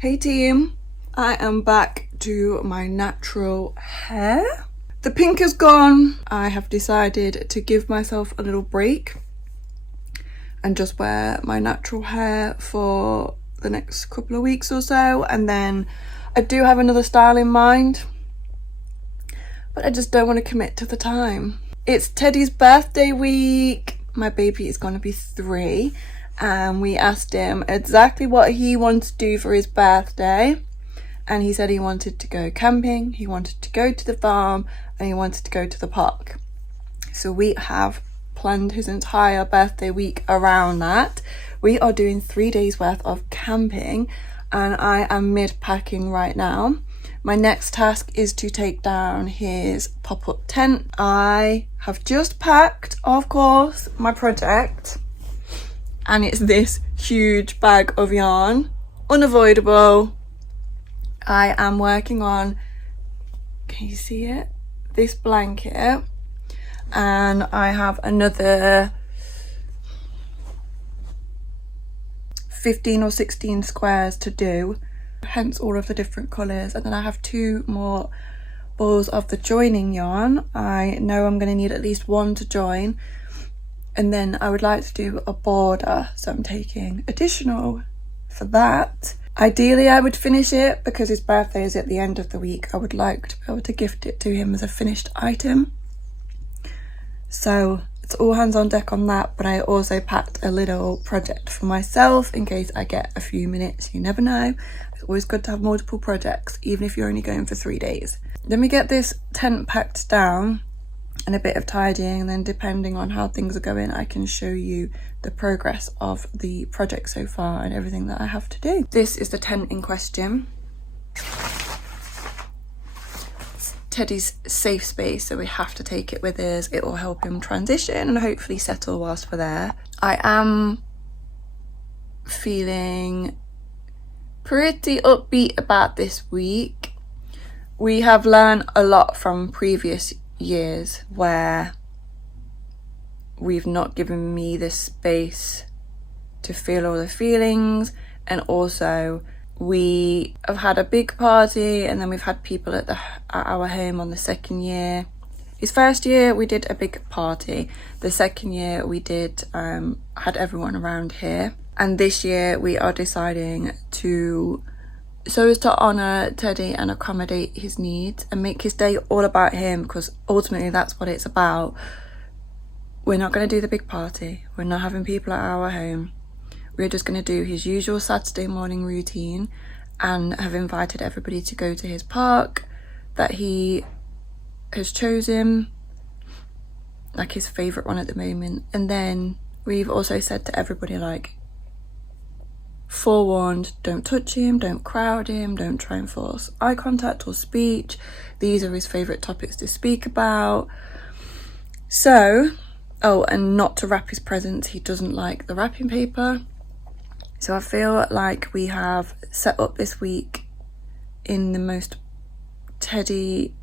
Hey team, I am back to my natural hair. The pink is gone. I have decided to give myself a little break and just wear my natural hair for the next couple of weeks or so, and then I do have another style in mind, but I just don't want to commit to the time. It's Teddy's birthday week. My baby is going to be 3. And we asked him exactly what he wanted to do for his birthday, and he said he wanted to go camping, he wanted to go to the farm, and he wanted to go to the park. So we have planned his entire birthday week around that. We are doing 3 days worth of camping, and I am mid-packing right now. My next task is to take down his pop-up tent. I have just packed, of course, my project. And it's this huge bag of yarn, unavoidable. I am working on, can you see it? This blanket, and I have another 15 or 16 squares to do, hence all of the different colours. And then I have 2 more balls of the joining yarn. I know I'm going to need at least 1 to join. And then I would like to do a border, so I'm taking additional for that. Ideally I would finish it because his birthday is at the end of the week. I would like to be able to gift it to him as a finished item. So it's all hands on deck on that, but I also packed a little project for myself in case I get a few minutes. You never know. It's always good to have multiple projects, even if you're only going for 3 days. Let me get this tent packed down and a bit of tidying, and then depending on how things are going, I can show you the progress of the project so far and everything that I have to do. This is the tent in question. It's Teddy's safe space, so we have to take it with us. It will help him transition and hopefully settle whilst we're there. I am feeling pretty upbeat about this week. We have learned a lot from previous years where we've not given me the space to feel all the feelings, and also we have had a big party and then we've had people at our home on the second year. His first year we did a big party, the second year we did had everyone around here, and this year we are deciding to, so as to honour Teddy and accommodate his needs and make his day all about him, because ultimately that's what it's about. We're not going to do the big party. We're not having people at our home. We're just going to do his usual Saturday morning routine and have invited everybody to go to his park that he has chosen, like his favourite one at the moment. And then we've also said to everybody, like, forewarned, don't touch him, don't crowd him, don't try and force eye contact or speech. These are his favourite topics to speak about. So, oh, and not to wrap his presents. He doesn't like the wrapping paper. So I feel like we have set up this week in the most Teddy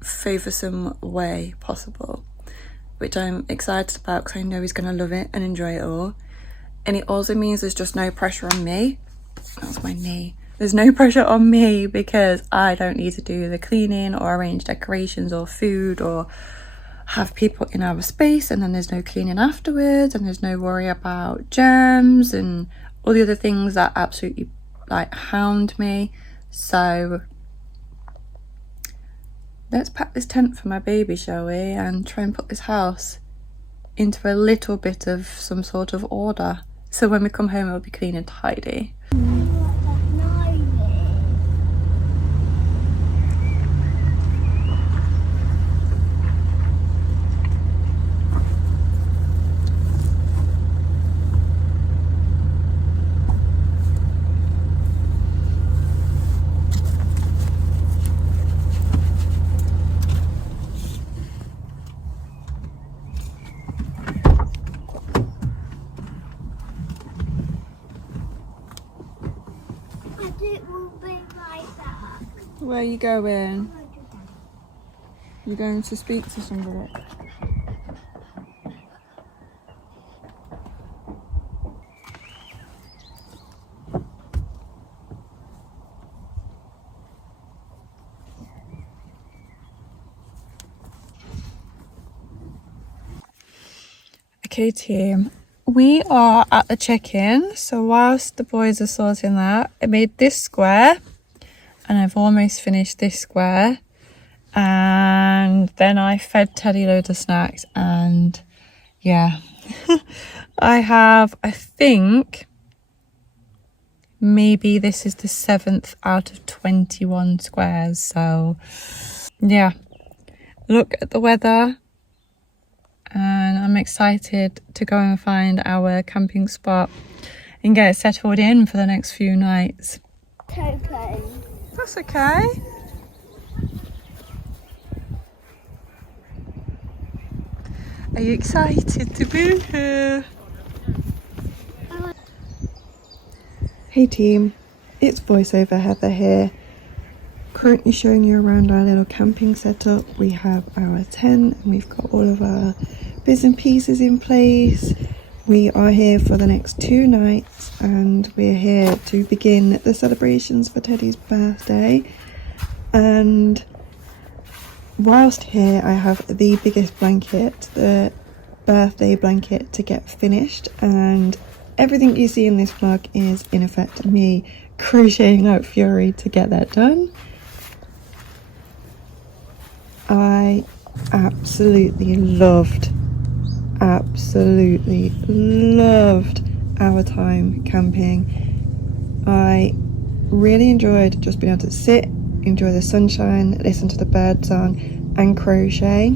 favoursome way possible, which I'm excited about because I know he's going to love it and enjoy it all. And it also means there's just no pressure on me. That's my knee. There's no pressure on me because I don't need to do the cleaning or arrange decorations or food or have people in our space, and then there's no cleaning afterwards, and there's no worry about germs and all the other things that absolutely like hound me. So let's pack this tent for my baby, shall we, and try and put this house into a little bit of some sort of order. So when we come home, it'll be clean and tidy. Where are you going? You're going to speak to somebody? Okay team, we are at the check-in, so whilst the boys are sorting that, I made this square and I've almost finished this square, and then I fed Teddy loads of snacks, and yeah. I think maybe this is the 7th out of 21 squares, so yeah. Look at the weather, and I'm excited to go and find our camping spot and get settled in for the next few nights. Okay. That's okay. Are you excited to be here? Hey team, it's voiceover Heather here. Currently showing you around our little camping setup. We have our tent and we've got all of our bits and pieces in place. We are here for the next 2 nights and we're here to begin the celebrations for Teddy's birthday. And whilst here I have the biggest blanket, the birthday blanket, to get finished, and everything you see in this vlog is in effect me crocheting out fury to get that done. I absolutely loved our time camping. I really enjoyed just being able to sit, enjoy the sunshine, listen to the bird song and crochet.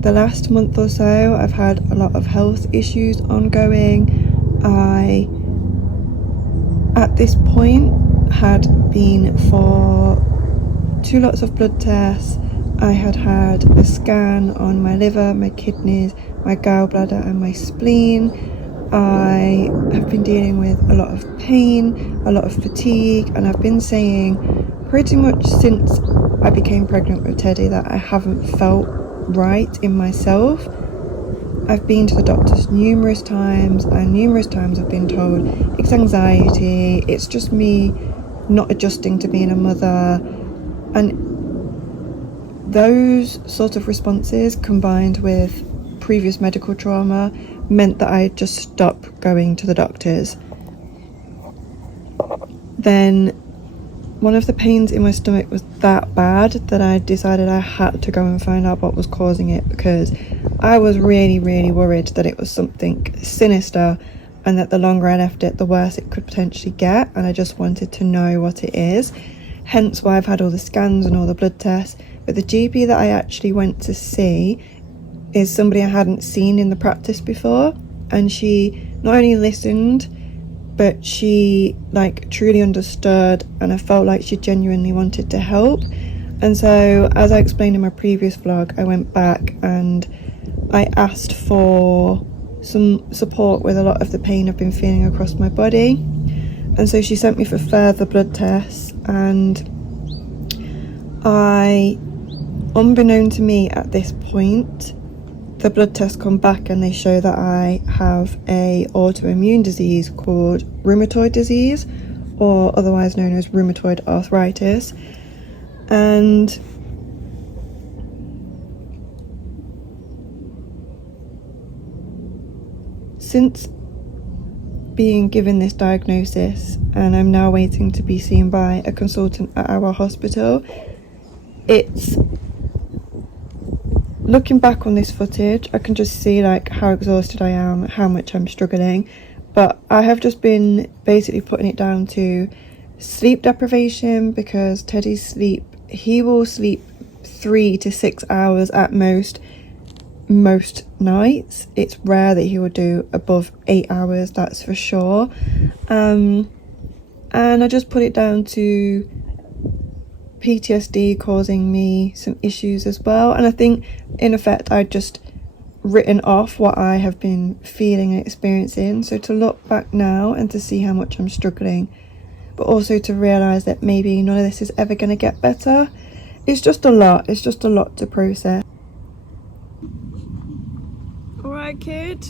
The last month or so I've had a lot of health issues ongoing. I at this point had been for 2 lots of blood tests. I had a scan on my liver, my kidneys, my gallbladder and my spleen. I have been dealing with a lot of pain, a lot of fatigue, and I've been saying pretty much since I became pregnant with Teddy that I haven't felt right in myself. I've been to the doctors numerous times, and numerous times I've been told it's anxiety, it's just me not adjusting to being a mother. And those sort of responses combined with previous medical trauma meant that I just stopped going to the doctors. Then one of the pains in my stomach was that bad that I decided I had to go and find out what was causing it, because I was really worried that it was something sinister and that the longer I left it the worse it could potentially get, and I just wanted to know what it is. Hence why I've had all the scans and all the blood tests. But the GP that I actually went to see is somebody I hadn't seen in the practice before, and she not only listened but she truly understood, and I felt like she genuinely wanted to help. And so, as I explained in my previous vlog, I went back and I asked for some support with a lot of the pain I've been feeling across my body. And so she sent me for further blood tests, and unbeknown to me at this point, the blood tests come back and they show that I have a autoimmune disease called rheumatoid disease, or otherwise known as rheumatoid arthritis. And since being given this diagnosis, and I'm now waiting to be seen by a consultant at our hospital, it's looking back on this footage, I can just see how exhausted I am, how much I'm struggling. But I have just been basically putting it down to sleep deprivation, because Teddy's sleep, he will sleep 3 to 6 hours at most nights. It's rare that he will do above 8 hours, that's for sure. And I just put it down to PTSD causing me some issues as well. And I think in effect I just written off what I have been feeling and experiencing. So to look back now and to see how much I'm struggling, but also to realise that maybe none of this is ever going to get better, it's just a lot to process. Alright kid?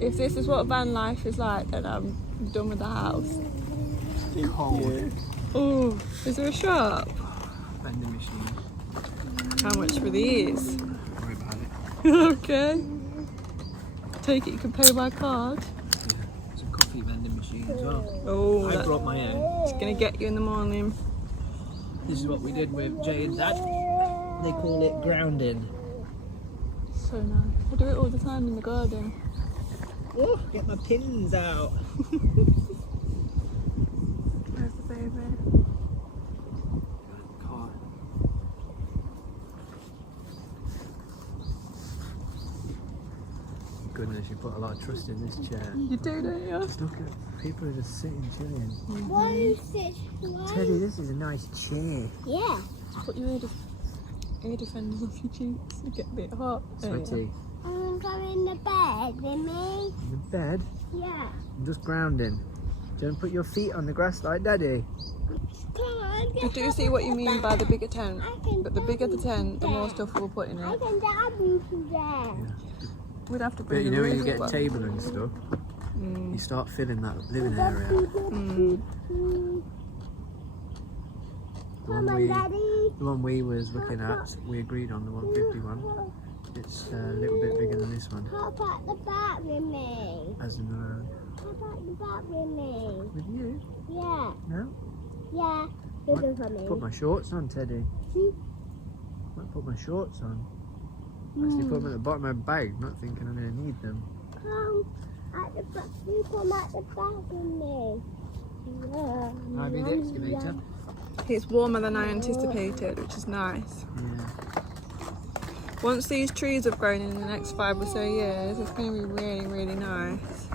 If this is what van life is like, then I'm done with the house. Cold. Oh, is there a shop? Vending machine. How much for these? Don't worry about it. Okay. Take it, you can pay by card. Yeah. There's a coffee vending machine as well. Oh, I brought my own. it's gonna get you in the morning. This is what we did with Jay and Dad. They call it grounding. So nice. I do it all the time in the garden. Oh, get my pins out. Where's the baby? Car. Goodness, you put a lot of trust in this chair. You do, don't you? Just look at people are just sitting chilling. Why is it? Teddy, this is a nice chair. Yeah. Put your ear defenders off your cheeks. You get a bit hot. Sweaty. I'm going in the bed with me. In the bed. Yeah. I'm just grounding. Don't put your feet on the grass like Daddy. Come on. I do see what you mean by the bigger tent. I can But the bigger the tent, the more stuff we'll put in I it. can dab you to there. We'd have to But bring you the know when you roof get a up. table and stuff, you start filling that living area. Come on, Daddy. The one we was looking at, we agreed on the 151. It's a little bit bigger than this one. How about the back with me? As in How about the back with me? with you? Yeah. No? Yeah. You can come Put in. my shorts on, Teddy. Might put my shorts on. Actually put them at the bottom of my bag, not thinking I'm going to need them. Come at the back. You come at the back with me. Yeah. Might be the excavator. It's warmer than I anticipated, which is nice. Yeah. Once these trees have grown in the next 5 or so years, it's going to be really, really nice.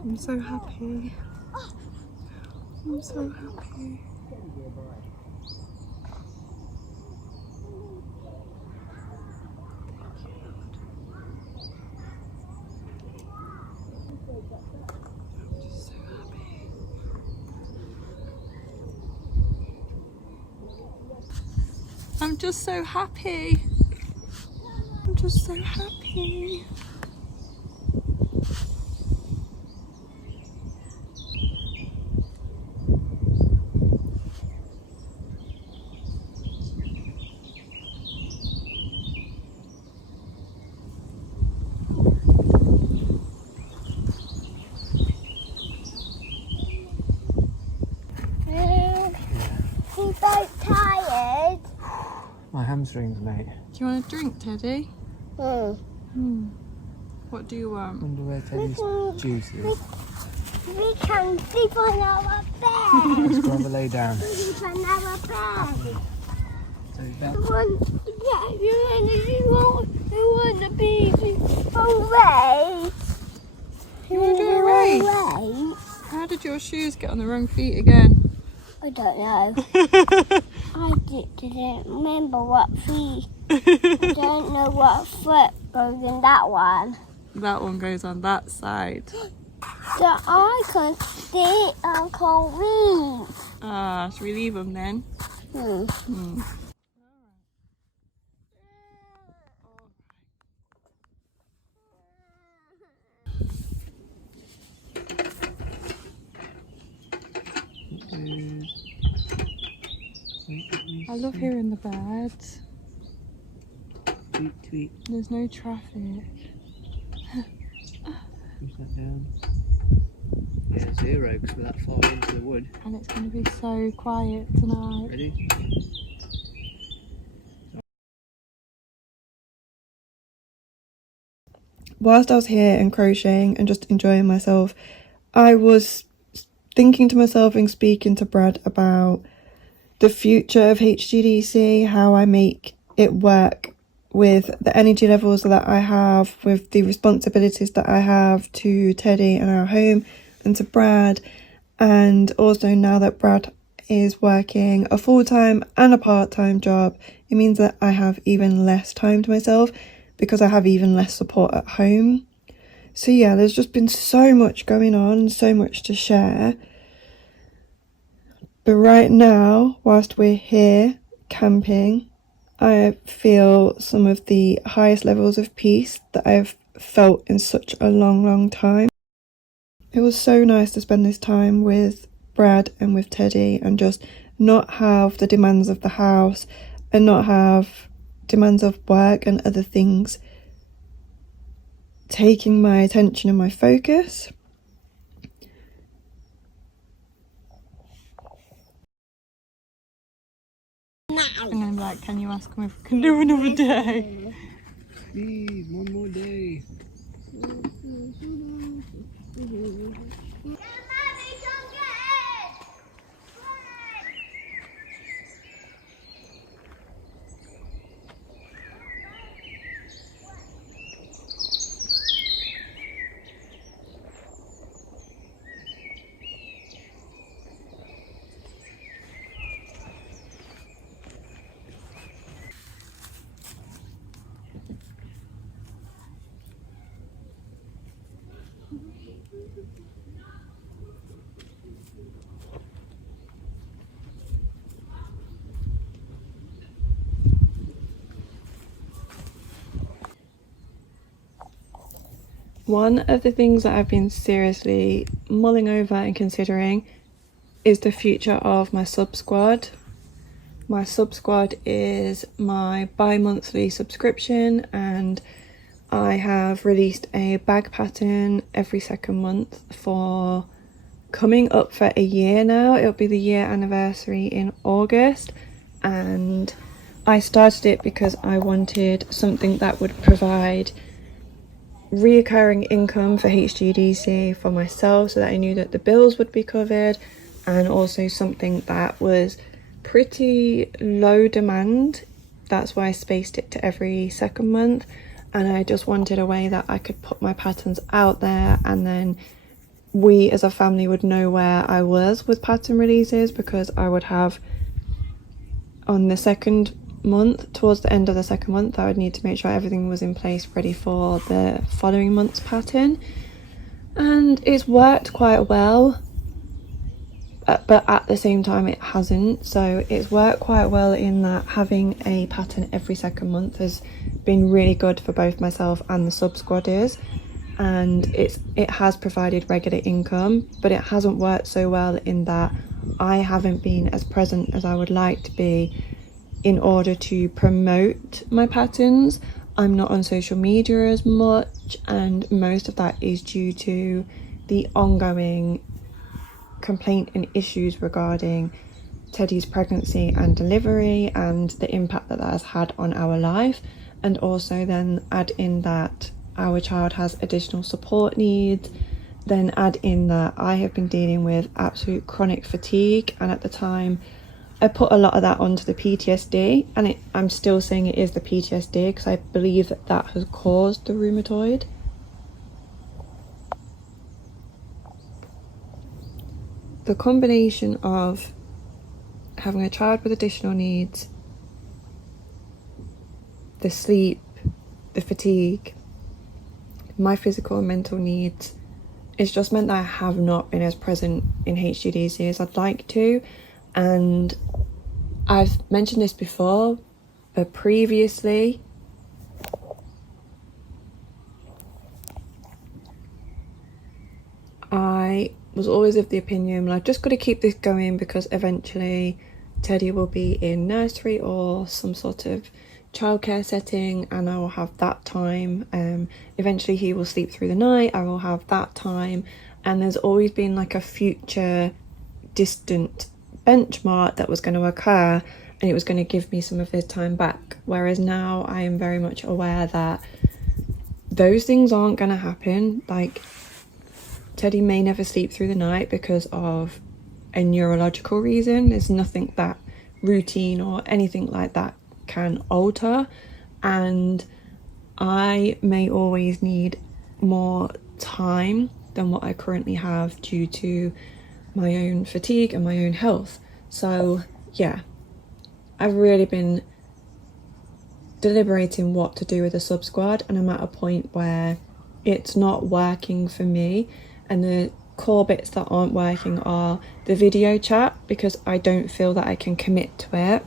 I'm so happy. I'm so happy. I'm just so happy. I'm just so happy. He's so tired. My hamstrings, mate. Do you want a drink, Teddy? What do you want? Wonder where Teddy's juice is. We can sleep on our bed. Let's go have a lay down. Sleep on our bed. Teddy's down. You want to be away. You want to do a race? How did your shoes get on the wrong feet again? I don't know. I didn't remember what feet. I don't know what foot goes in that one. That one goes on that side. So I can see and can read. Ah, should we leave them then? I love hearing the birds. Tweet, tweet. There's no traffic. Push that down. Yeah, 0 because we're that far into the wood. And it's going to be so quiet tonight. Ready? Whilst I was here and crocheting and just enjoying myself, I was thinking to myself and speaking to Brad about the future of HGDC, how I make it work with the energy levels that I have, with the responsibilities that I have to Teddy and our home and to Brad. And also now that Brad is working a full-time and a part-time job, it means that I have even less time to myself because I have even less support at home. So yeah, there's just been so much going on, so much to share. But right now, whilst we're here camping I feel some of the highest levels of peace that I've felt in such a long time. It was so nice to spend this time with Brad and with Teddy and just not have the demands of the house and not have demands of work and other things taking my attention and my focus. And I'm like, can you ask him if we can do another day? Please, one more day. One of the things that I've been seriously mulling over and considering is the future of my sub squad. My sub squad is my bi-monthly subscription, and I have released a bag pattern every second month for coming up for a year now. It'll be the year anniversary in August, and I started it because I wanted something that would provide reoccurring income for HGDC for myself, so that I knew that the bills would be covered, and also something that was pretty low demand. That's why I spaced it to every second month, and I just wanted a way that I could put my patterns out there, and then we as a family would know where I was with pattern releases, because I would have on the second month, towards the end of the second month, I would need to make sure everything was in place ready for the following month's pattern. And it's worked quite well, but at the same time it hasn't. So it's worked quite well in that having a pattern every second month has been really good for both myself and the sub squatters, and it has provided regular income, but it hasn't worked so well in that I haven't been as present as I would like to be in order to promote my patterns. I'm not on social media as much, and most of that is due to the ongoing complaint and issues regarding Teddy's pregnancy and delivery and the impact that that has had on our life. And also then add in that our child has additional support needs, then add in that I have been dealing with absolute chronic fatigue, and at the time I put a lot of that onto the PTSD, and I'm still saying it is the PTSD because I believe that that has caused the rheumatoid. The combination of having a child with additional needs, the sleep, the fatigue, my physical and mental needs, it's just meant that I have not been as present in HGDC as I'd like to. And I've mentioned this before, but previously I was always of the opinion, well, I've just got to keep this going because eventually Teddy will be in nursery or some sort of childcare setting, and I will have that time. Eventually he will sleep through the night, I will have that time, and there's always been like a future distant benchmark that was going to occur, and it was going to give me some of his time back. Whereas now I am very much aware that those things aren't going to happen. Like, Teddy may never sleep through the night because of a neurological reason. There's nothing that routine or anything like that can alter, and I may always need more time than what I currently have due to my own fatigue and my own health. So yeah, I've really been deliberating what to do with the sub squad, and I'm at a point where it's not working for me, and the core bits that aren't working are the video chat, because I don't feel that I can commit to it,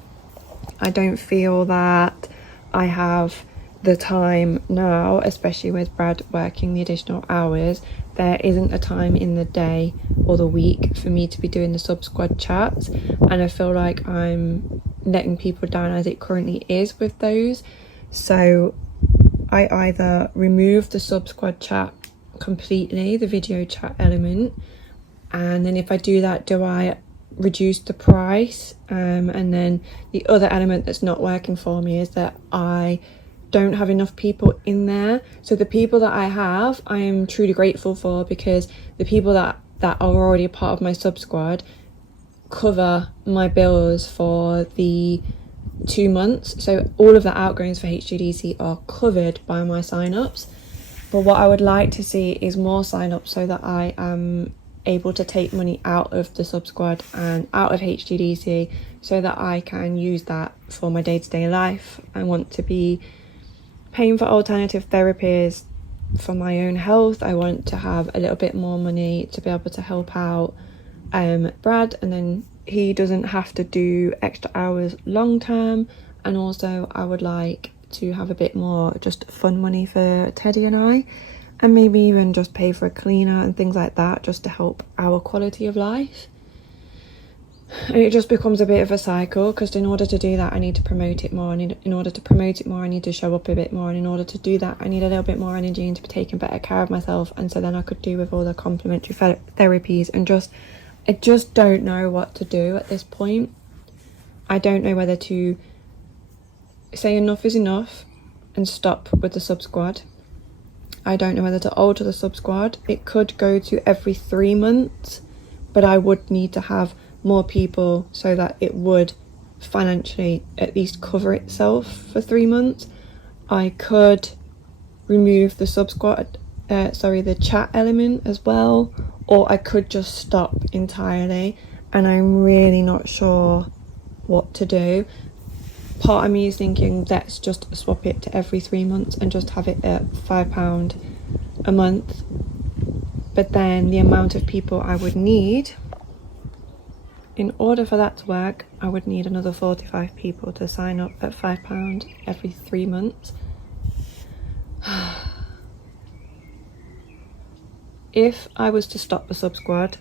I don't feel that I have the time now, especially with Brad working the additional hours. There isn't a time in the day or the week for me to be doing the sub squad chats, and I feel like I'm letting people down as it currently is with those. So I either remove the sub squad chat completely, the video chat element, and then if I do that, do I reduce the price? And then the other element that's not working for me is that I don't have enough people in there. So the people that I have, I am truly grateful for, because the people that are already a part of my sub squad cover my bills for the 2 months. So all of the outgoings for HGDC are covered by my sign-ups. But what I would like to see is more sign-ups so that I am able to take money out of the sub squad and out of HGDC so that I can use that for my day-to-day life. I want to be paying for alternative therapies for my own health. I want to have a little bit more money to be able to help out Brad, and then he doesn't have to do extra hours long term. And also I would like to have a bit more just fun money for Teddy and I, and maybe even just pay for a cleaner and things like that, just to help our quality of life. And it just becomes a bit of a cycle, because in order to do that I need to promote it more, and in order to promote it more I need to show up a bit more, and in order to do that I need a little bit more energy and to be taking better care of myself. And so then I could do with all the complementary therapies, and I just don't know what to do at this point. I don't know whether to say enough is enough and stop with the sub squad. I don't know whether to alter the sub squad. It could go to every 3 months, but I would need to have more people so that it would financially at least cover itself for 3 months. I could remove the sub squad, the chat element as well, or I could just stop entirely, and I'm really not sure what to do. Part of me is thinking, let's just swap it to every 3 months and just have it at £5 a month. But then the amount of people I would need, in order for that to work, I would need another 45 people to sign up at £5 every 3 months. If I was to stop the sub squad,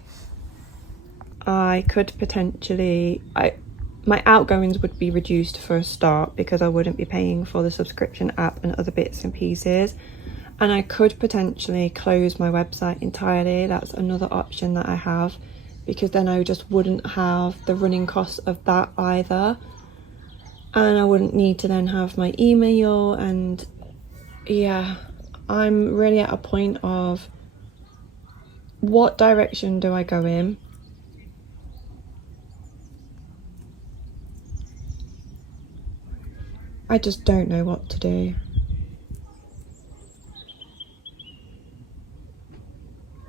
I could potentially, my outgoings would be reduced for a start, because I wouldn't be paying for the subscription app and other bits and pieces. And I could potentially close my website entirely. That's another option that I have, because then I just wouldn't have the running costs of that either. And I wouldn't need to then have my email. And yeah, I'm really at a point of, what direction do I go in? I just don't know what to do.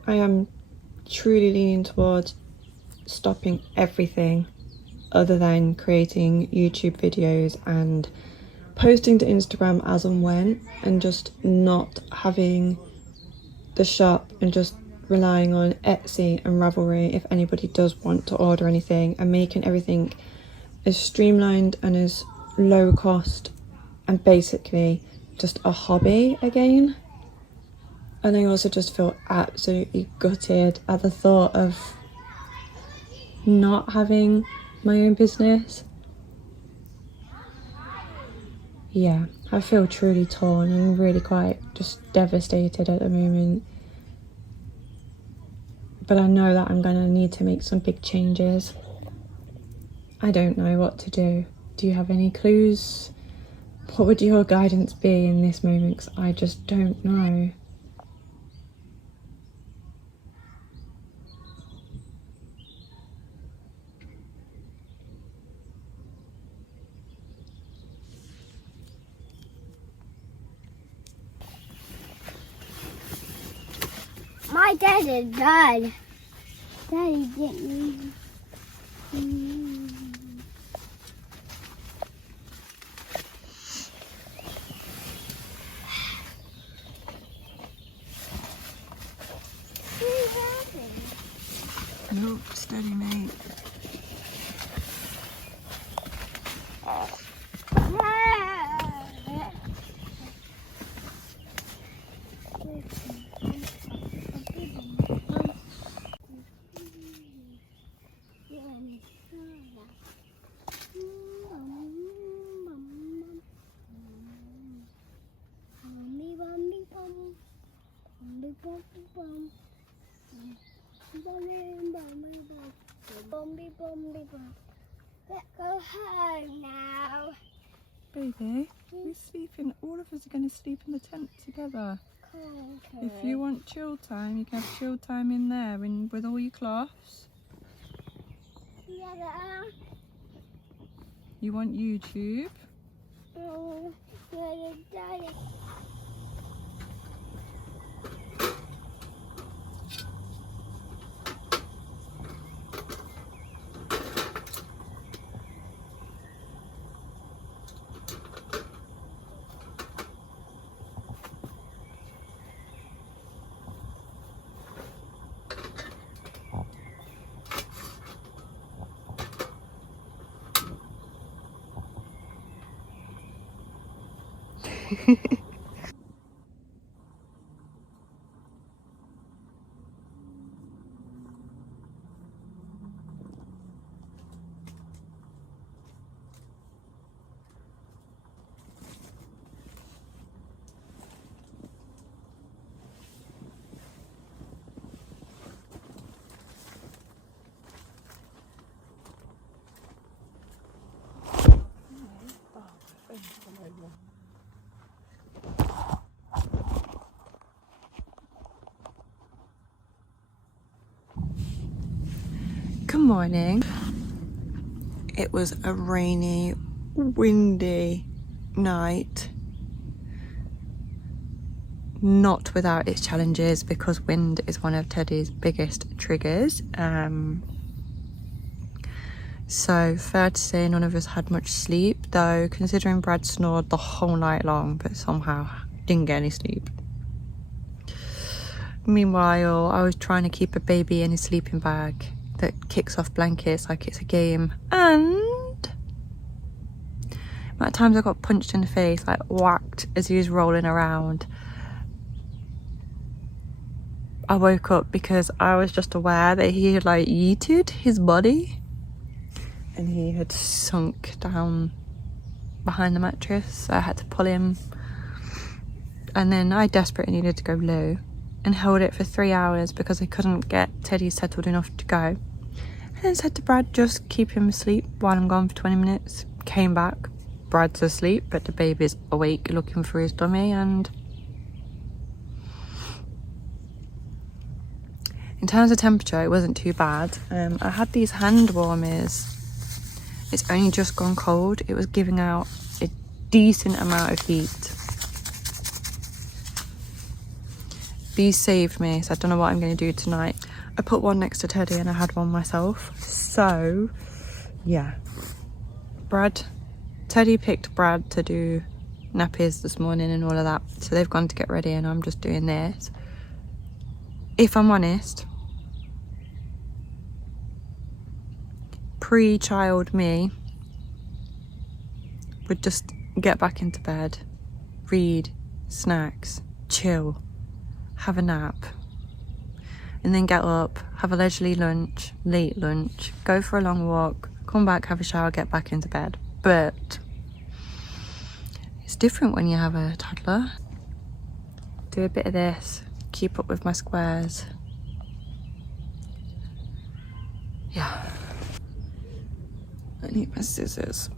I am truly leaning towards stopping everything other than creating YouTube videos and posting to Instagram as and when, and just not having the shop and just relying on Etsy and Ravelry if anybody does want to order anything, and making everything as streamlined and as low cost and basically just a hobby again. And I also just feel absolutely gutted at the thought of not having my own business. Yeah, I feel truly torn and really quite just devastated at the moment. But I know that I'm going to need to make some big changes. I don't know what to do. Do you have any clues? What would your guidance be in this moment? 'Cause I just don't know. My daddy died. Daddy didn't. What happened? No, steady, mate. bum, bum. Bumby, bumby, bum. Let's go home now. Baby, we're sleeping. All of us are going to sleep in the tent together. Okay. If you want chill time, you can have chill time in there with all your cloths. Yeah. You want YouTube? Yeah, Daddy. Good morning. It was a rainy, windy night. Not without its challenges, because wind is one of Teddy's biggest triggers. So fair to say none of us had much sleep, though, considering Brad snored the whole night long but somehow didn't get any sleep. Meanwhile, I was trying to keep a baby in his sleeping bag that kicks off blankets like it's a game, and the amount of times I got punched in the face, like whacked as he was rolling around. I woke up because I was just aware that he had like yeeted his body and he had sunk down behind the mattress, so I had to pull him, and then I desperately needed to go loo and held it for 3 hours because I couldn't get Teddy settled enough to go, and then said to Brad, just keep him asleep while I'm gone for 20 minutes. Came back, Brad's asleep but the baby's awake looking for his dummy. And in terms of temperature, it wasn't too bad. I had these hand warmers. It's only just gone cold. It was giving out a decent amount of heat. These saved me, so I don't know what I'm going to do tonight. I put one next to Teddy and I had one myself. So, yeah. Teddy picked Brad to do nappies this morning and all of that. So they've gone to get ready and I'm just doing this. If I'm honest, pre-child me would just get back into bed, read, snacks, chill, have a nap, and then get up, have a leisurely lunch, late lunch, go for a long walk, come back, have a shower, get back into bed. But it's different when you have a toddler. Do a bit of this, keep up with my squares. Yeah. I need my scissors.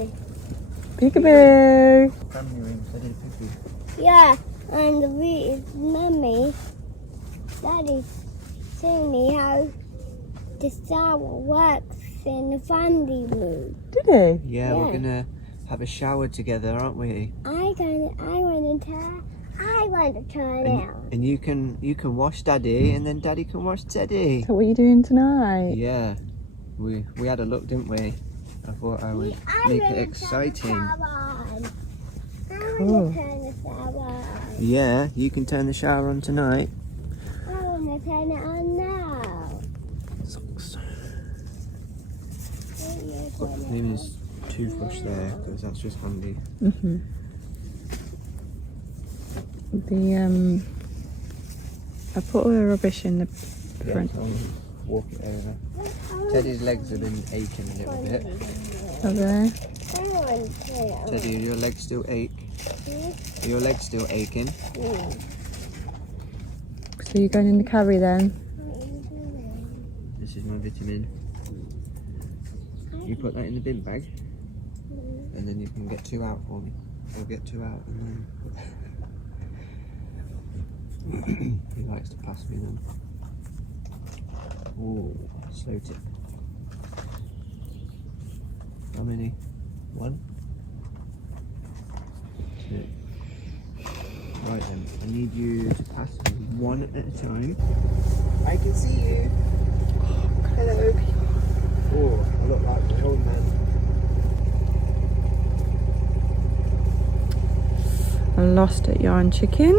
in. Peekaboo. Family ring, so I did a poo-poo. Yeah, and the mummy, daddy showed me how the shower works in the family room. Did he? Yeah, we're gonna have a shower together, aren't we? I want to turn it on. And you can wash Daddy, and then Daddy can wash Teddy. So what are you doing tonight? Yeah, we had a look, didn't we? I thought I would make it exciting. I Cool. want to turn the shower on. Yeah, you can turn the shower on tonight. I want to turn it on now. Socks. Turn Put it Nina's toothbrush there, because that's just handy. Mm-hmm. I put all the rubbish in the front. I'll walk it over. Teddy's legs have been aching a little bit. Are they? Teddy, your legs still ache? Are your legs still aching? So you're going in the carry then? This is my vitamin. You put that in the bin bag, and then you can get 2 out for me. I'll get 2 out, and then he likes to pass me them. Ooh, slow tip. How many? 1? 2. Right then, I need you to pass me 1 at a time. I can see you. Hello. Oh, I look like my old man. I lost at Yarn Chicken.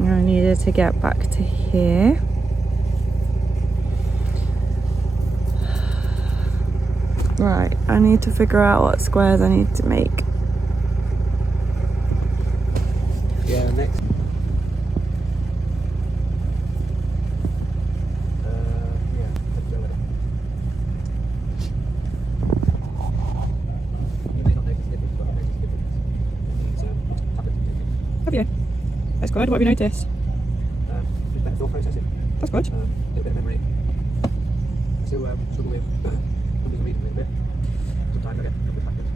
I needed to get back to here. Right, I need to figure out what squares I need to make. Yeah, next. Yeah, let's go with it. You may not notice difference, but I notice difference. Have you? That's good. What have you noticed? Just better thought processing. That's good. A little bit of memory. I still struggle with numbers and reading a little bit. Sometimes I get a couple of factors.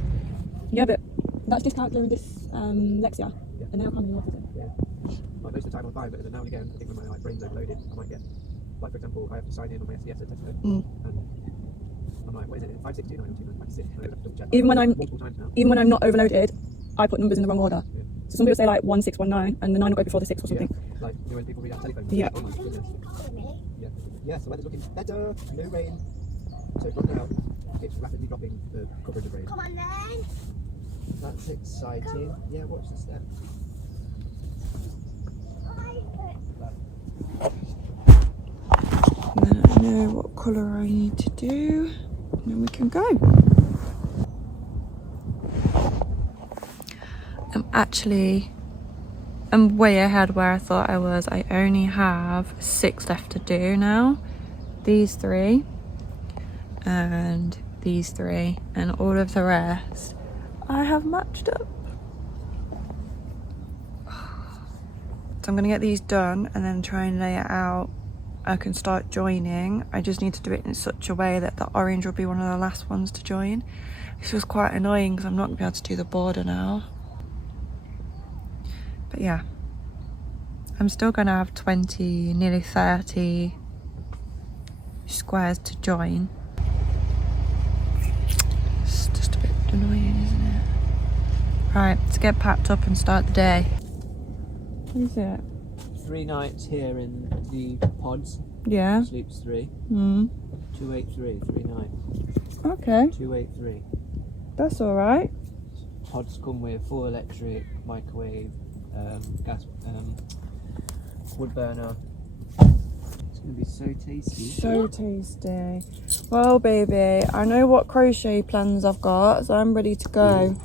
Yeah, but that's discount during this Lexia. Yeah. And now coming off it. Yeah. Like most of the time I'm fine, but now and again, I think when my brain's overloaded, I might get, like for example, I have to sign in on my SDS test code, and I'm like, what is it? 560 or 926? I have to double check. Even when I'm multiple times now. Even when I'm not overloaded, I put numbers in the wrong order. Yeah. So some people say like 1619 and the 9 will go before the 6 or something. Yeah. Like, you know when people read out telephone? Yeah. Oh my goodness. Yeah. Yeah, so the weather's looking better. No rain. So from now, it's rapidly dropping the coverage of rain. Come on then. That's exciting. Yeah, watch the step. And then I know what colour I need to do. And then we can go. I'm way ahead where I thought I was. I only have 6 left to do now. These 3 and these 3 and all of the rest I have matched up. So I'm gonna get these done and then try and lay it out. I can start joining. I just need to do it in such a way that the orange will be one of the last ones to join. This was quite annoying because I'm not gonna be able to do the border now. But yeah, I'm still gonna have 20, nearly 30 squares to join. It's just a bit annoying, isn't it? Right, let's get packed up and start the day. What is it? 3 nights here in the pods. Yeah. Sleeps 3. 283, 3 nights. Okay, 283. that's all right. Pods come with full electric, microwave, gas, wood burner. It's going to be so tasty. So tasty. Well, baby, I know what crochet plans I've got, so I'm ready to go.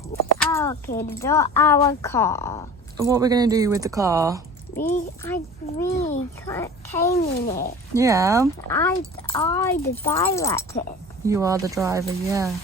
Our kids or our car. And what we're going to do with the car? We came in it. Yeah. I directed it. You are the driver, yeah.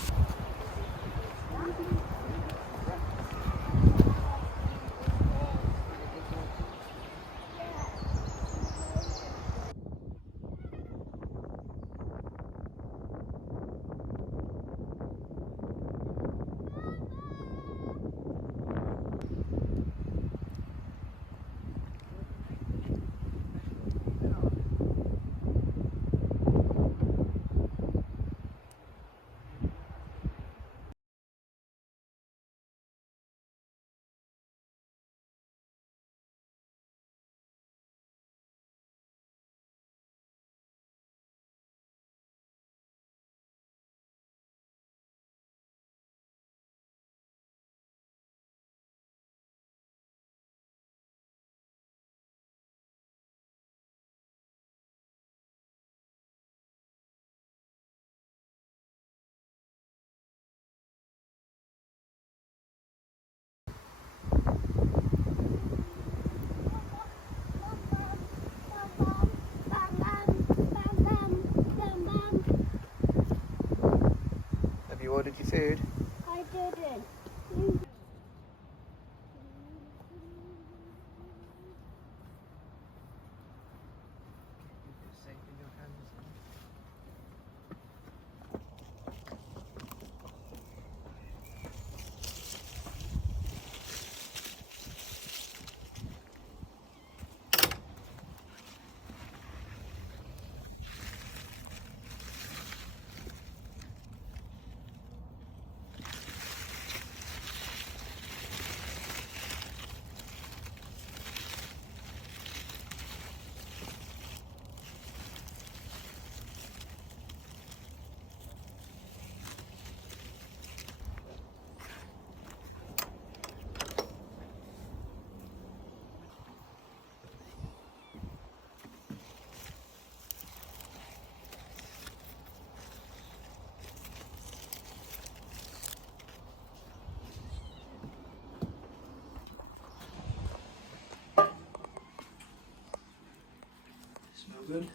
good.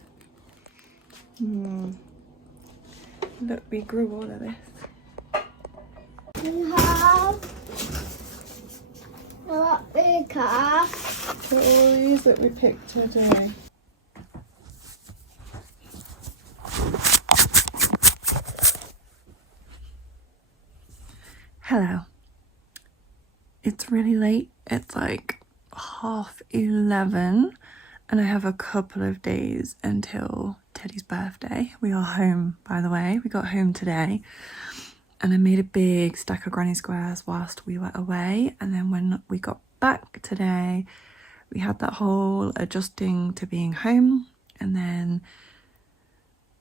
Look, we grew all of this. We have a lot bigger. Toys that we picked today. Hello. It's really late. It's like 11:30 and I have a couple of days until Teddy's birthday. We are home, by the way. We got home today and I made a big stack of granny squares whilst we were away, and then when we got back today we had that whole adjusting to being home, and then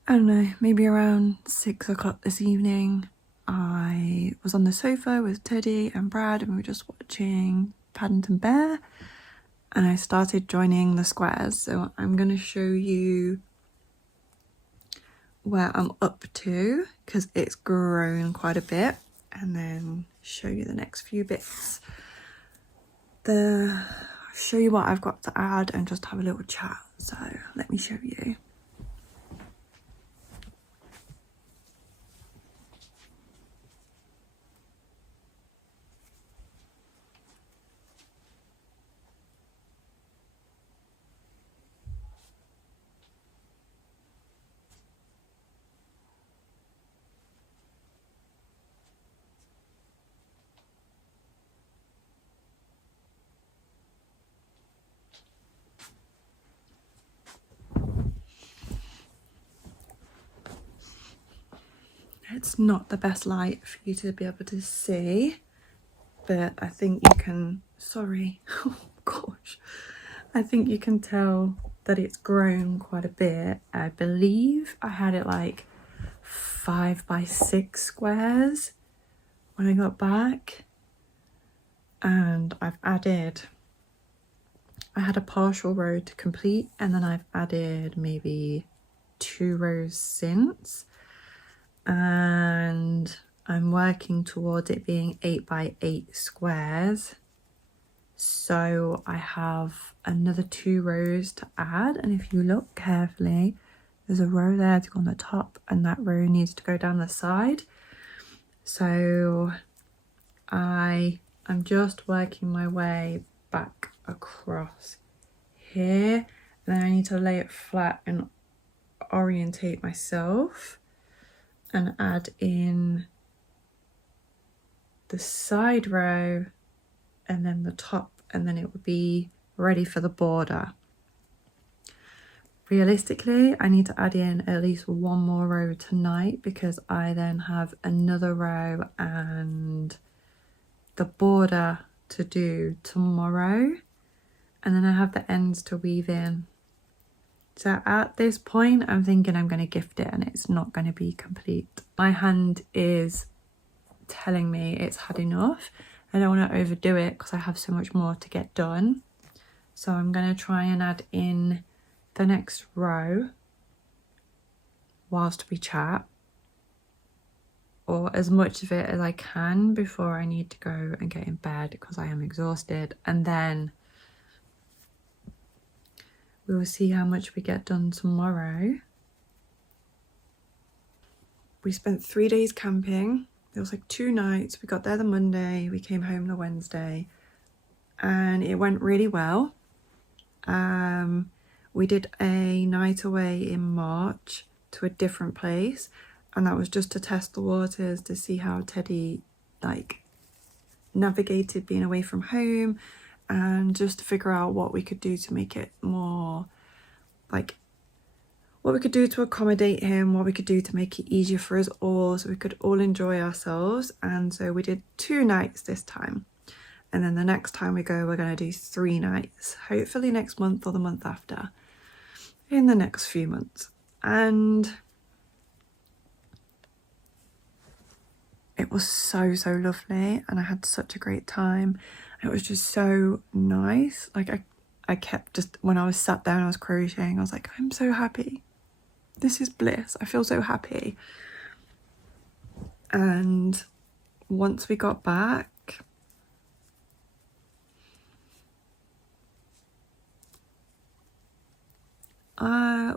I don't know, maybe around 6 o'clock this evening I was on the sofa with Teddy and Brad and we were just watching Paddington Bear and I started joining the squares. So I'm going to show you where I'm up to because it's grown quite a bit, and then show you the next few bits. Show you what I've got to add and just have a little chat. So let me show you. It's not the best light for you to be able to see, but I think you can, sorry, oh gosh, I think you can tell that it's grown quite a bit. I believe I had it like 5 by 6 squares when I got back, and I've added, I had a partial row to complete and then I've added maybe 2 rows since. And I'm working towards it being 8 by 8 squares, so I have another 2 rows to add, and if you look carefully there's a row there to go on the top and that row needs to go down the side. So I'm just working my way back across here, and then I need to lay it flat and orientate myself and add in the side row and then the top, and then it would be ready for the border. Realistically, I need to add in at least 1 more row tonight because I then have another row and the border to do tomorrow, and then I have the ends to weave in. So at this point, I'm thinking I'm going to gift it and it's not going to be complete. My hand is telling me it's had enough. I don't want to overdo it because I have so much more to get done. So I'm going to try and add in the next row whilst we chat, or as much of it as I can before I need to go and get in bed because I am exhausted, and then we will see how much we get done tomorrow. We spent 3 days camping. It was like 2 nights. We got there the Monday, we came home the Wednesday, and it went really well. We did a night away in March to a different place, and that was just to test the waters to see how Teddy navigated being away from home, and just to figure out what we could do to make it more what we could do to accommodate him, what we could do to make it easier for us all so we could all enjoy ourselves. And so we did 2 nights this time, and then the next time we go we're going to do 3 nights, hopefully next month or the month after, in the next few months. And it was so lovely and I had such a great time. It was just so nice. I kept just, when I was sat there and I was crocheting, I was like, I'm so happy. This is bliss. I feel so happy. And once we got back,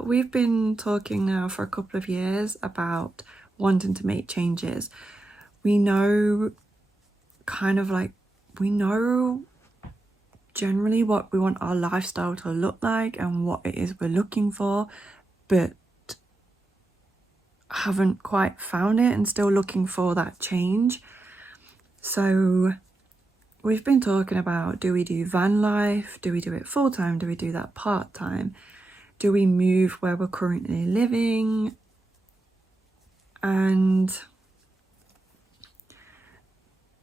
We've been talking now for a couple of years about wanting to make changes. We know we know generally what we want our lifestyle to look like and what it is we're looking for, but haven't quite found it and still looking for that change. So we've been talking about, do we do van life? Do we do it full-time? Do we do that part-time? Do we move where we're currently living? And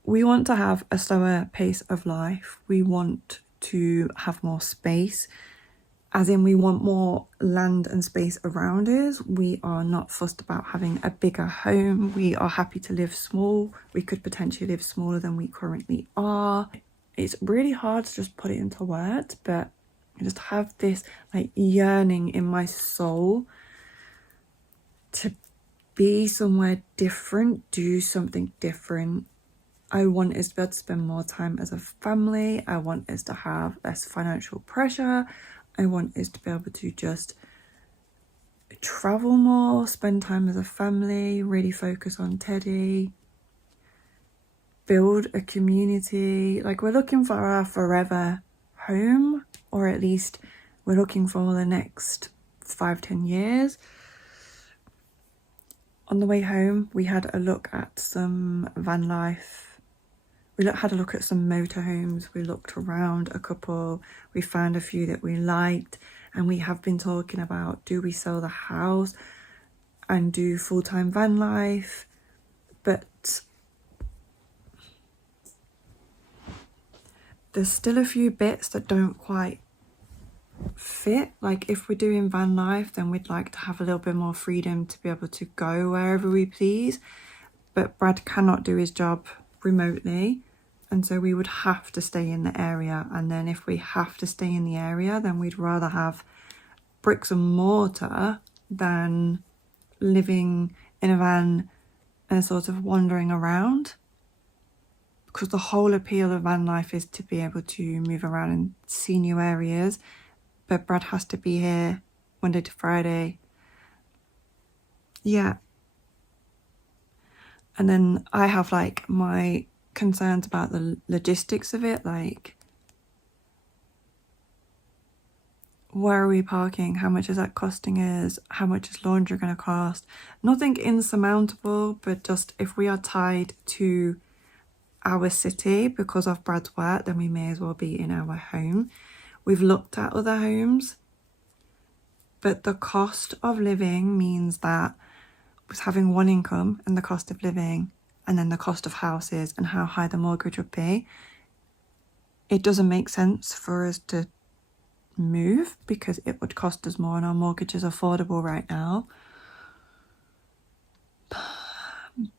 we want to have a slower pace of life. We want to have more space, as in we want more land and space around us. We are not fussed about having a bigger home. We are happy to live small. We could potentially live smaller than we currently are. It's really hard to just put it into words, but I just have this like yearning in my soul to be somewhere different, do something different. I want us to be able to spend more time as a family. I want us to have less financial pressure. I want us to be able to just travel more, spend time as a family, really focus on Teddy, build a community. Like, we're looking for our forever home, or at least we're looking for the next 5-10 years. On the way home, we had a look at some van life. We had a look at some motorhomes. We looked around a couple. We found a few that we liked, and we have been talking about, do we sell the house and do full-time van life? But there's still a few bits that don't quite fit. Like, if we're doing van life, then we'd like to have a little bit more freedom to be able to go wherever we please, but Brad cannot do his job remotely, and so we would have to stay in the area. And then if we have to stay in the area, then we'd rather have bricks and mortar than living in a van and sort of wandering around, because the whole appeal of van life is to be able to move around and see new areas. But Brad has to be here Monday to Friday. Yeah. And then I have like my concerns about the logistics of it, like, where are we parking? How much is that costing us? How much is laundry going to cost? Nothing insurmountable, but just if we are tied to our city because of Brad's work, then we may as well be in our home. We've looked at other homes, but the cost of living means that with having one income and the cost of living, and then the cost of houses and how high the mortgage would be, it doesn't make sense for us to move because it would cost us more, and our mortgage is affordable right now.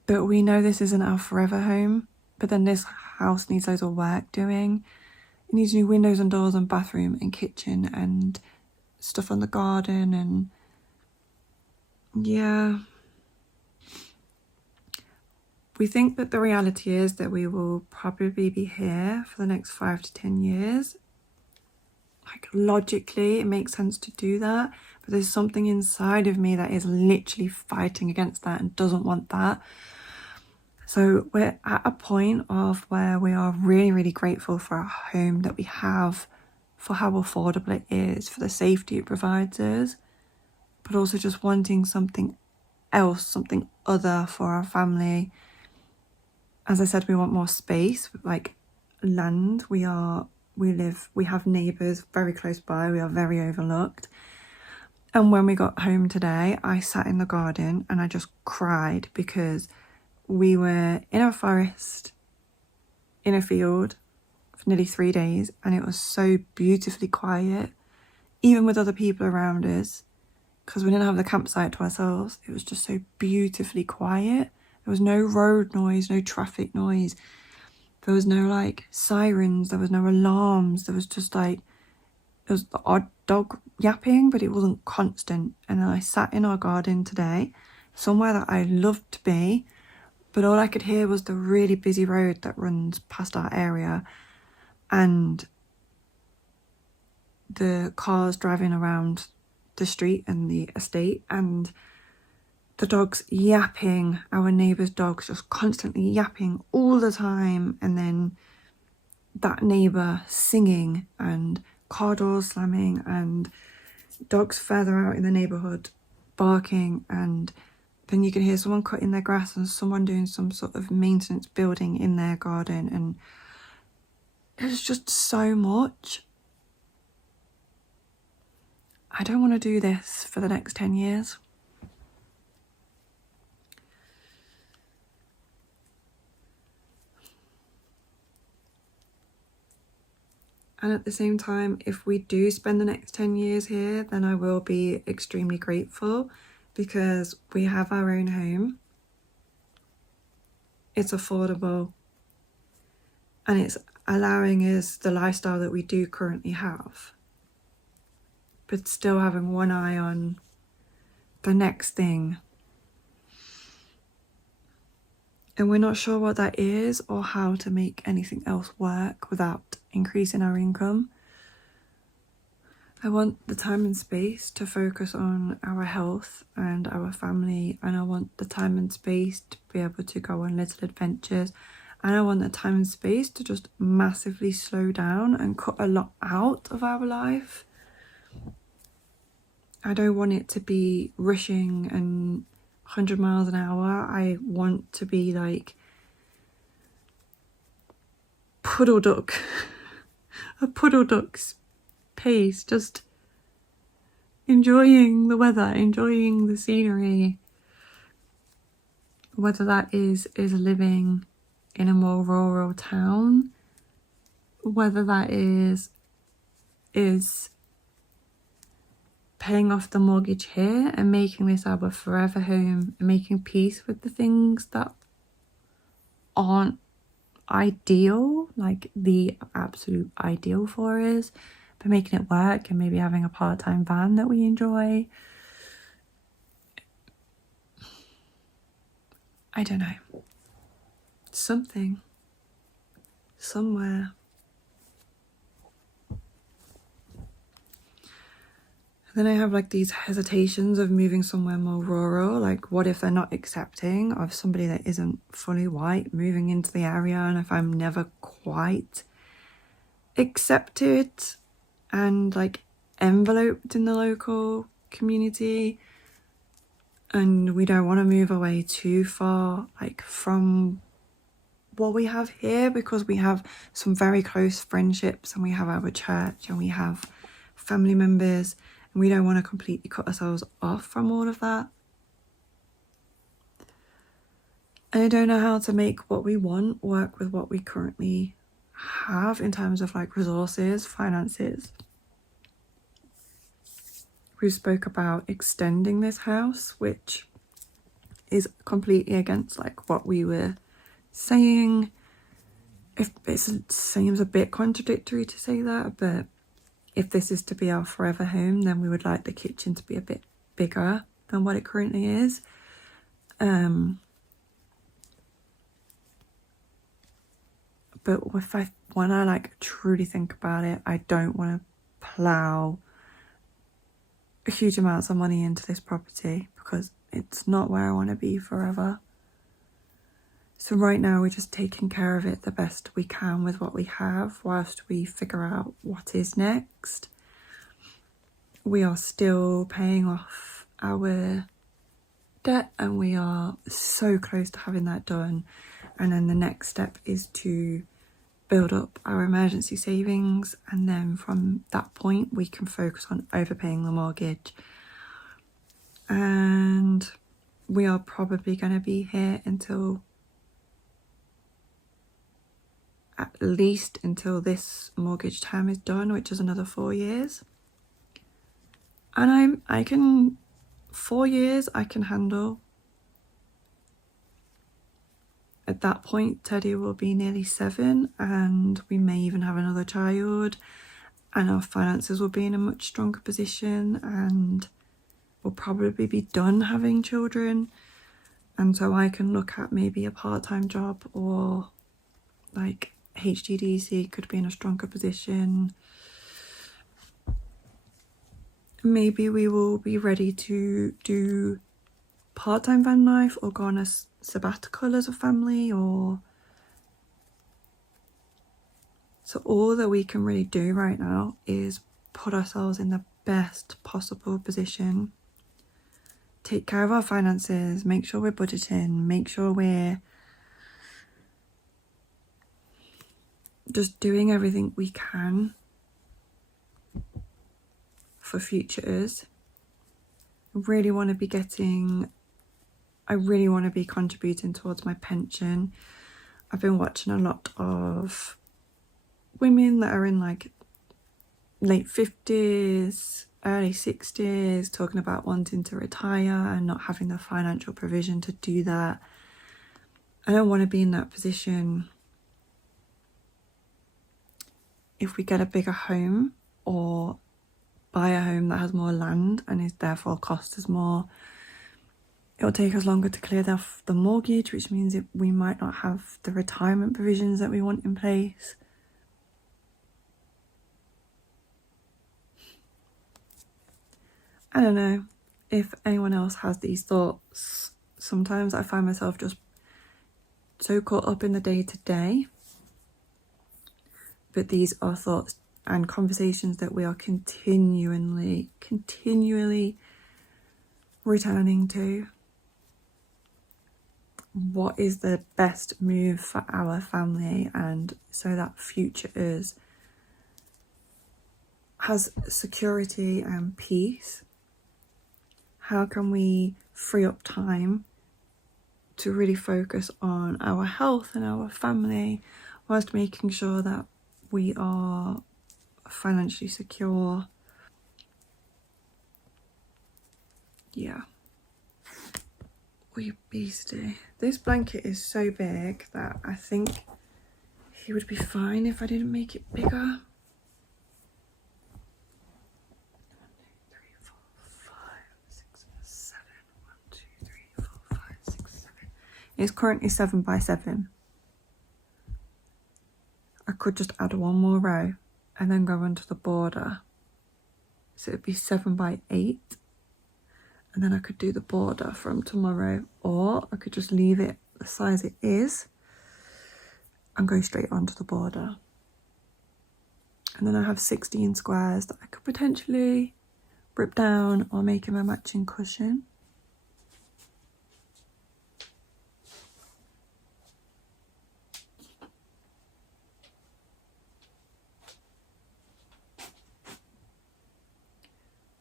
But we know this isn't our forever home. But then this house needs loads of work doing. It needs new windows and doors and bathroom and kitchen and stuff on the garden, and yeah. We think that the reality is that we will probably be here for the next 5 to 10 years. Like, logically, it makes sense to do that, but there's something inside of me that is literally fighting against that and doesn't want that. So we're at a point of where we are really, really grateful for our home that we have, for how affordable it is, for the safety it provides us, but also just wanting something else, something other for our family. As I said, we want more space, like land. We have neighbours very close by. We are very overlooked. And when we got home today, I sat in the garden and I just cried because we were in a forest, in a field for nearly 3 days, and it was so beautifully quiet, even with other people around us, because we didn't have the campsite to ourselves. It was just so beautifully quiet. There was no road noise, no traffic noise. There was no like sirens, there was no alarms. There was just like, it was the odd dog yapping, but it wasn't constant. And then I sat in our garden today, somewhere that I loved to be, but all I could hear was the really busy road that runs past our area and the cars driving around the street and the estate, and the dogs yapping, our neighbour's dogs just constantly yapping all the time, and then that neighbour singing and car doors slamming and dogs further out in the neighbourhood barking, and then you can hear someone cutting their grass and someone doing some sort of maintenance building in their garden, and it's just so much. I don't want to do this for the next 10 years. And at the same time, if we do spend the next 10 years here, then I will be extremely grateful, because we have our own home. It's affordable, and it's allowing us the lifestyle that we do currently have, but still having one eye on the next thing. And we're not sure what that is or how to make anything else work without increasing our income. I want the time and space to focus on our health and our family, and I want the time and space to be able to go on little adventures, and I want the time and space to just massively slow down and cut a lot out of our life. I don't want it to be rushing and 100 miles an hour. I want to be like puddle duck, a puddle duck's pace, just enjoying the weather, enjoying the scenery, whether that is living in a more rural town, whether that is paying off the mortgage here and making this our forever home and making peace with the things that aren't ideal, like the absolute ideal for us, but making it work, and maybe having a part-time van that we enjoy. I don't know. Something. Somewhere. Then I have like these hesitations of moving somewhere more rural. Like, what if they're not accepting of somebody that isn't fully white moving into the area, and if I'm never quite accepted and like enveloped in the local community, and we don't want to move away too far like from what we have here, because we have some very close friendships and we have our church and we have family members. We don't want to completely cut ourselves off from all of that. And I don't know how to make what we want work with what we currently have in terms of like resources, finances. We spoke about extending this house, which is completely against like what we were saying. If it seems a bit contradictory to say that, but if this is to be our forever home, then we would like the kitchen to be a bit bigger than what it currently is. But when I like truly think about it, I don't want to plow huge amounts of money into this property, because it's not where I want to be forever. So right now we're just taking care of it the best we can with what we have, whilst we figure out what is next. We are still paying off our debt, and we are so close to having that done. And then the next step is to build up our emergency savings, and then from that point we can focus on overpaying the mortgage. And we are probably going to be here until at least until this mortgage term is done, which is another 4 years. And I can 4 years I can handle. At that point, Teddy will be nearly 7, and we may even have another child, and our finances will be in a much stronger position, and we'll probably be done having children. And so I can look at maybe a part-time job, or like HGDC could be in a stronger position. maybe we will be ready to do part-time van life or go on a sabbatical as a family, or so all that we can really do right now is put ourselves in the best possible position, take care of our finances, make sure we're budgeting, make sure we're just doing everything we can for futures. I really want to be contributing towards my pension. I've been watching a lot of women that are in like late 50s, early 60s, talking about wanting to retire and not having the financial provision to do that. I don't want to be in that position. If we get a bigger home or buy a home that has more land and is therefore cost us more, it'll take us longer to clear off the mortgage, which means that we might not have the retirement provisions that we want in place. I don't know if anyone else has these thoughts. Sometimes I find myself just so caught up in the day-to-day, but these are thoughts and conversations that we are continually returning to. What is the best move for our family, and so that future has security and peace? How can we free up time to really focus on our health and our family whilst making sure that we are financially secure? Yeah. We beastie. This blanket is so big that I think he would be fine if I didn't make it bigger. 1, 2, 3, 4, 5, 6, 7. 1, 2, 3, 4, 5, 6, 7. It's currently 7 by 7. I could just add one more row and then go onto the border. So it'd be 7 by 8. And then I could do the border from tomorrow, or I could just leave it the size it is and go straight onto the border. And then I have 16 squares that I could potentially rip down or make him a matching cushion.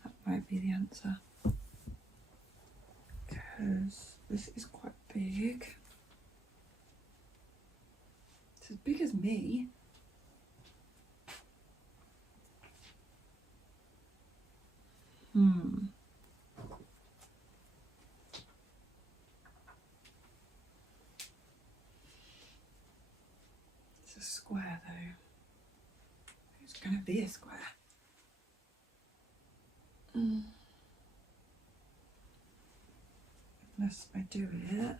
That might be the answer. Because this is quite big. It's as big as me. It's a square though. It's gonna be a square. Unless I do it.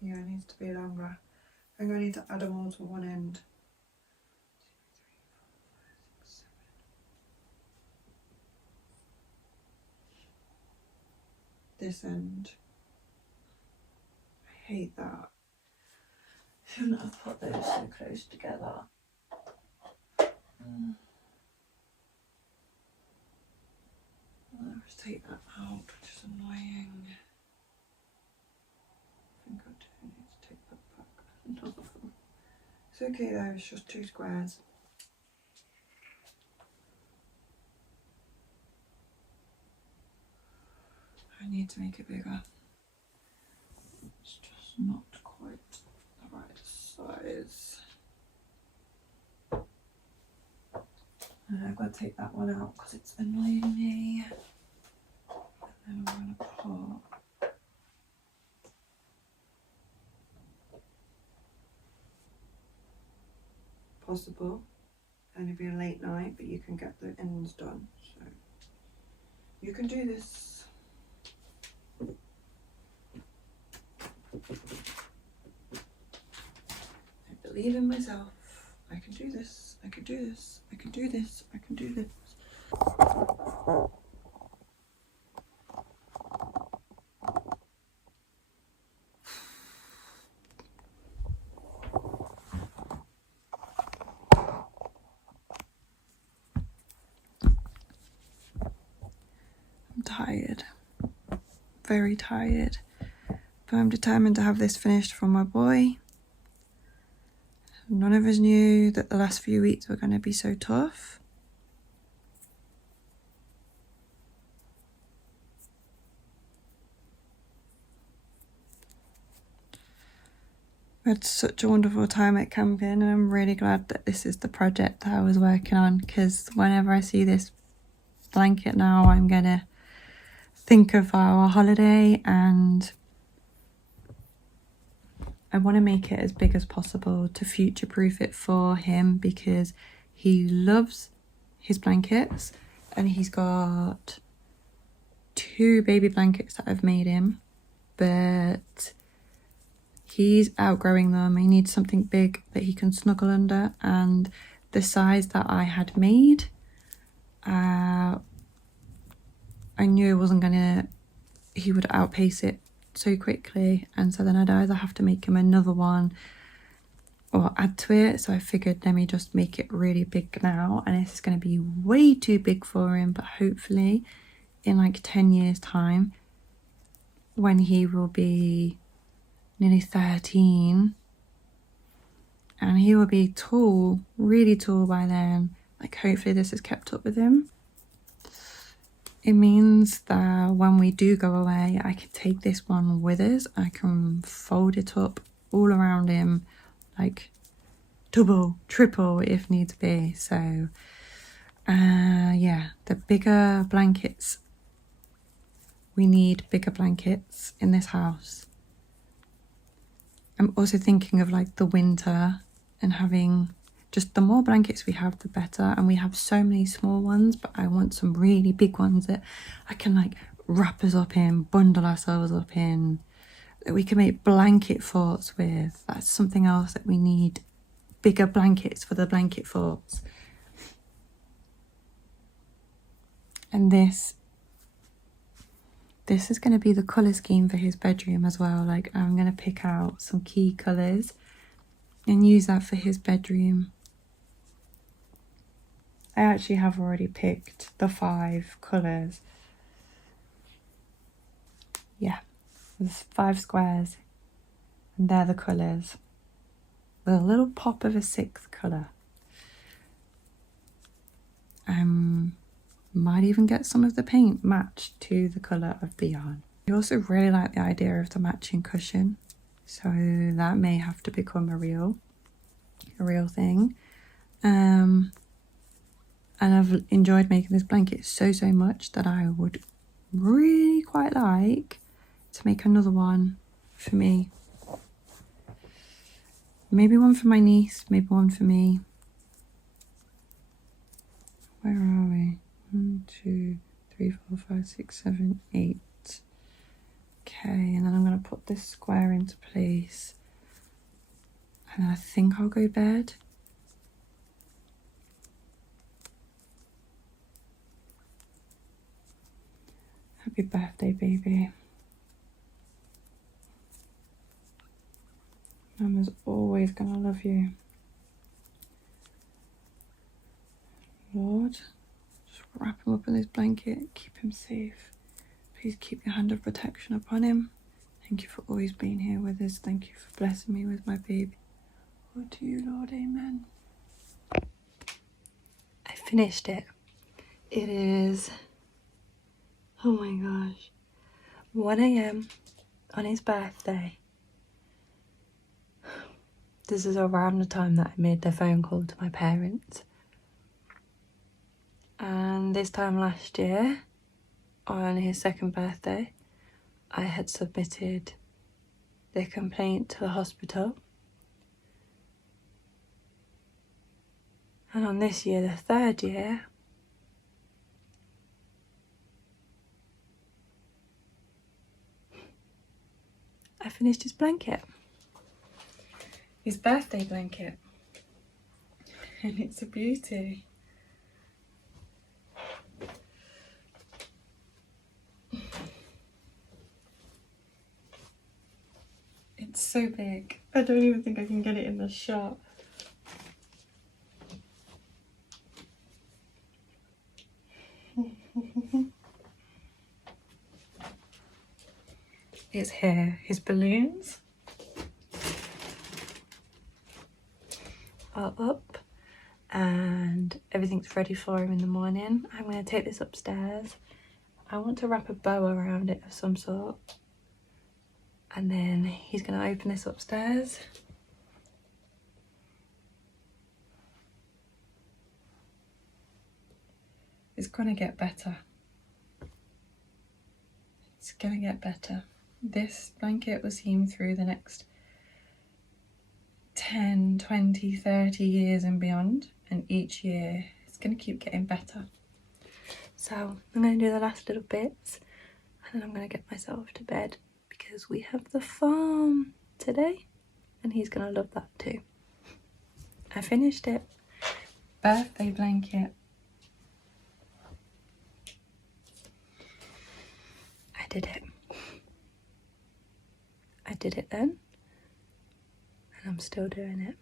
Yeah, it needs to be longer. I'm going to need to add them all to one end. 2, 3, 4, 5, 6, 7. This end. I hate that. Shouldn't have put those so close together. I'll just take that out, which is annoying. I think I do need to take that back. No. It's okay though, it's just 2 squares. I need to make it bigger. It's just not quite the right size. And I've got to take that one out because it's annoying me. And then I'm going to put possible. Only be a late night, but you can get the ends done. So you can do this. believe in myself. I can do this, I can do this, I can do this, I can do this. I'm tired, very tired, but I'm determined to have this finished for my boy. None of us knew that the last few weeks were going to be so tough. We had such a wonderful time at camping, and I'm really glad that this is the project that I was working on, because whenever I see this blanket now, I'm going to think of our holiday, and I want to make it as big as possible to future-proof it for him, because he loves his blankets, and he's got 2 baby blankets that I've made him, but he's outgrowing them. He needs something big that he can snuggle under, and the size that I had made, I knew he would outpace it so quickly, and so then I'd either have to make him another one or add to it. So I figured, let me just make it really big now, and it's going to be way too big for him, but hopefully in like 10 years time, when he will be nearly 13 and he will be tall, really tall by then, like hopefully this has kept up with him. It means that when we do go away, I can take this one with us. I can fold it up all around him, like double, triple if needs be. So yeah, the bigger blankets, we need bigger blankets in this house. I'm also thinking of like the winter and having just the more blankets we have, the better. And we have so many small ones, but I want some really big ones that I can like wrap us up in, bundle ourselves up in, that we can make blanket forts with. That's something else that we need, bigger blankets for the blanket forts. And this is going to be the colour scheme for his bedroom as well. Like I'm going to pick out some key colours and use that for his bedroom. I actually have already picked the 5 colours. Yeah, there's 5 squares and they're the colours, with a little pop of a 6th colour. Might even get some of the paint matched to the colour of the yarn. I also really like the idea of the matching cushion, so that may have to become a real thing. And I've enjoyed making this blanket so much that I would really quite like to make another one for me. Maybe one for my niece, maybe one for me. Where are we? 1, 2, 3, 4, 5, 6, 7, 8. Okay, and then I'm going to put this square into place. And I think I'll go bed. Happy birthday, baby. Mama's always going to love you. Lord, just wrap him up in this blanket, keep him safe. Please keep your hand of protection upon him. Thank you for always being here with us. Thank you for blessing me with my baby. Oh, to you, Lord, amen. I finished it. It is, oh my gosh, 1 AM on his birthday. This is around the time that I made the phone call to my parents. And this time last year, on his 2nd birthday, I had submitted the complaint to the hospital. And on this year, the 3rd year, I finished his blanket. his birthday blanket. And it's a beauty. It's so big. I don't even think I can get it in the shot. It's here. His balloons are up and everything's ready for him in the morning. I'm going to take this upstairs. I want to wrap a bow around it of some sort. And then he's going to open this upstairs. It's going to get better. It's going to get better. This blanket will see him through the next 10, 20, 30 years and beyond. And each year it's going to keep getting better. So I'm going to do the last little bits and then I'm going to get myself to bed because we have the farm today and he's going to love that too. I finished it. Birthday blanket. I did it. I did it then and I'm still doing it.